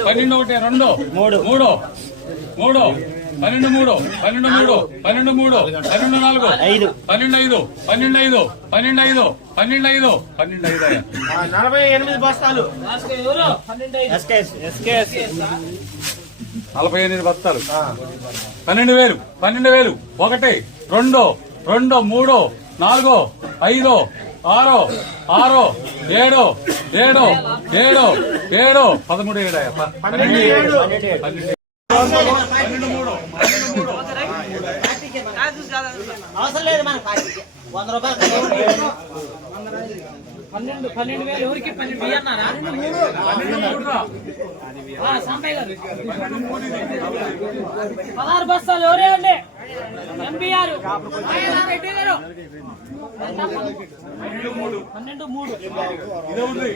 పన్నెండు ఒకటి రెండు మూడు మూడు మూడు పన్నెండు మూడు పన్నెండు మూడు పన్నెండు మూడు పన్నెండు నాలుగు ఐదు పన్నెండు ఐదు పన్నెండు ఐదు పన్నెండు ఐదు పన్నెండు ఐదు పన్నెండు ఐదు నలభై ఎనిమిది బస్తాలు నలభై ఎనిమిది బస్తాలు పన్నెండు వేలు పన్నెండు వేలు ఒకటి రెండు రెండు మూడు నాలుగు ఐదు ఆరు ఆరు ఏడు ఏడు ఏడు ఏడు. పదమూడు ఏడు పన్నెండు అవసరం లేదు మన వంద రూపాయలు పన్నెండు పన్నెండు వేలు ఎవరికి పన్నెండు అన్నారా. పదహారు బస్తాలు ఎవరే అండి ఎంపీఆర్. మూడు. పన్నెండు మూడు. ఇదే ఉంది.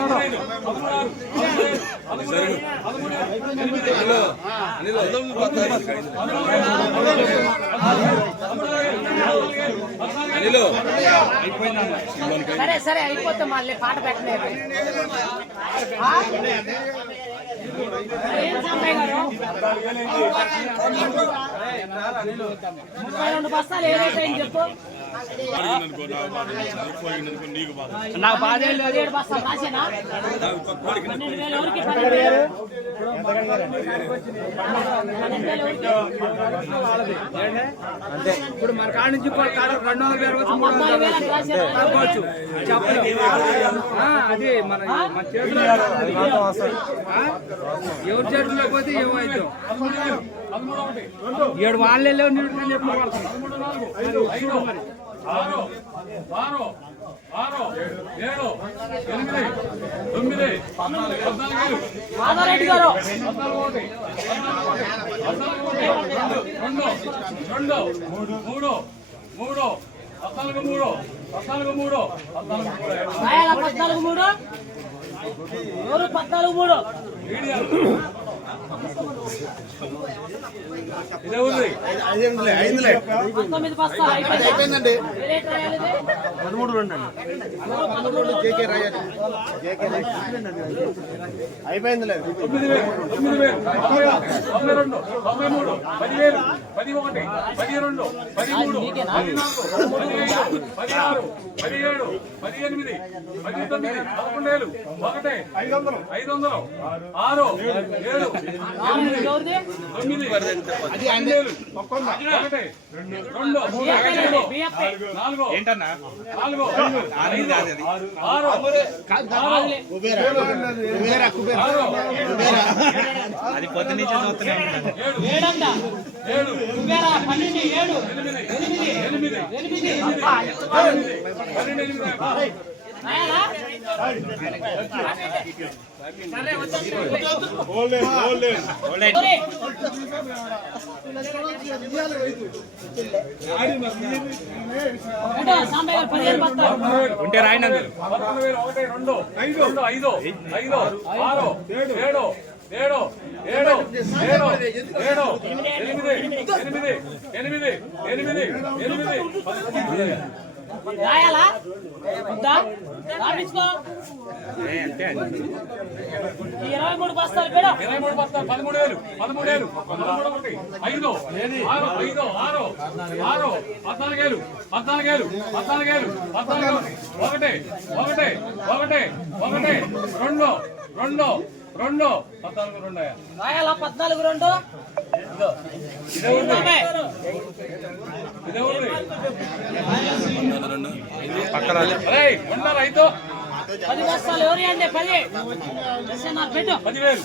పన్నెండు సరే సరే అయిపోతే మళ్ళీ పాట పెట్టలేదు ముప్పై రెండు బస్తాలు ఏ రేట్ అయింది చెప్పు. నాకు బాధ ఏడు బస్తాలు రాసేనా? పన్నెండు వేలు ఎవరికి పన్నెండు వేలు. పన్నెండు వేలు? ఎవరికి అంతే ఇప్పుడు మన కాడ నుంచి రెండు వందల వేలు వచ్చి మూడు రాసేనా తగ్గవచ్చు అది మన మన చేతిలో? ఎవరి పోతే ఏడు వాళ్ళే నీళ్ళు చెప్పి ఆరు ఏడు ఎనిమిది తొమ్మిది పద్నాలుగు మాధవరెడ్డి గారు. ఒకటి రెండు రెండు మూడు మూడు మూడు పద్నాలుగు మూడు పద్నాలుగు మూడు పద్నాలుగు మూడు పద్నాలుగు మూడు పద్నాలుగు మూడు. మీడియాలు ఇదే ఉంది పంతొమ్మిది బస్తాలు అయిపోయిందండి రాయాలి? పదమూడు రెండు అయిపోయింది లేదు తొమ్మిది వేలు తొమ్మిది వేలు రెండు తొంభై మూడు పదివేలు పది ఒకటి పది రెండు పది మూడు పది నాలుగు పది ఐదు పది ఆరు పది ఏడు పది ఎనిమిది పది తొమ్మిది పదకొండేలు ఒకటి ఐదు వందలు ఐదు వందలు ఆరు ఏడు నాలుగు తొమ్మిది ఒకటి రెండు మూడు బిఎఫ్ఐ నాలుగు నాలుగు ఐదు ఆరు అది పొద్దు నుంచి చూస్తూనే ఉంటాను ఏడంట ఏడు కుబేరా పన్నెండు ఏడు ఎనిమిది ఎనిమిది. ఉంటే రాయనందు పదకొండు వేలు ఒకటి రెండు రెండు ఐదు ఐదు ఆరు ఏడు ఏడు ఏడు ఏడు ఏడు ఏడు ఎనిమిది ఎనిమిది ఎనిమిది ఎనిమిది ఎనిమిది. రాయాలా? రాపించుకో. ఇరవై మూడు బస్తాలు పెడు ఇరవై మూడు బస్తాలు పదమూడు వేలు పదమూడు వేలు పదమూడు ఒకటి ఐదు ఆరు ఐదు ఆరు ఆరు పద్నాలుగేలు పద్నాలుగేలు పద్నాలుగేలు పద్నాలుగు ఒకటి ఒకటి ఒకటి ఒకటి రెండు రెండు రెండు. పద్నాలుగు రెండు. రాయాలా? పద్నాలుగు రెండు. ఉన్నారా పది బస్తాలు ఎవరి అండి పది. పెట్టు. పదివేలు.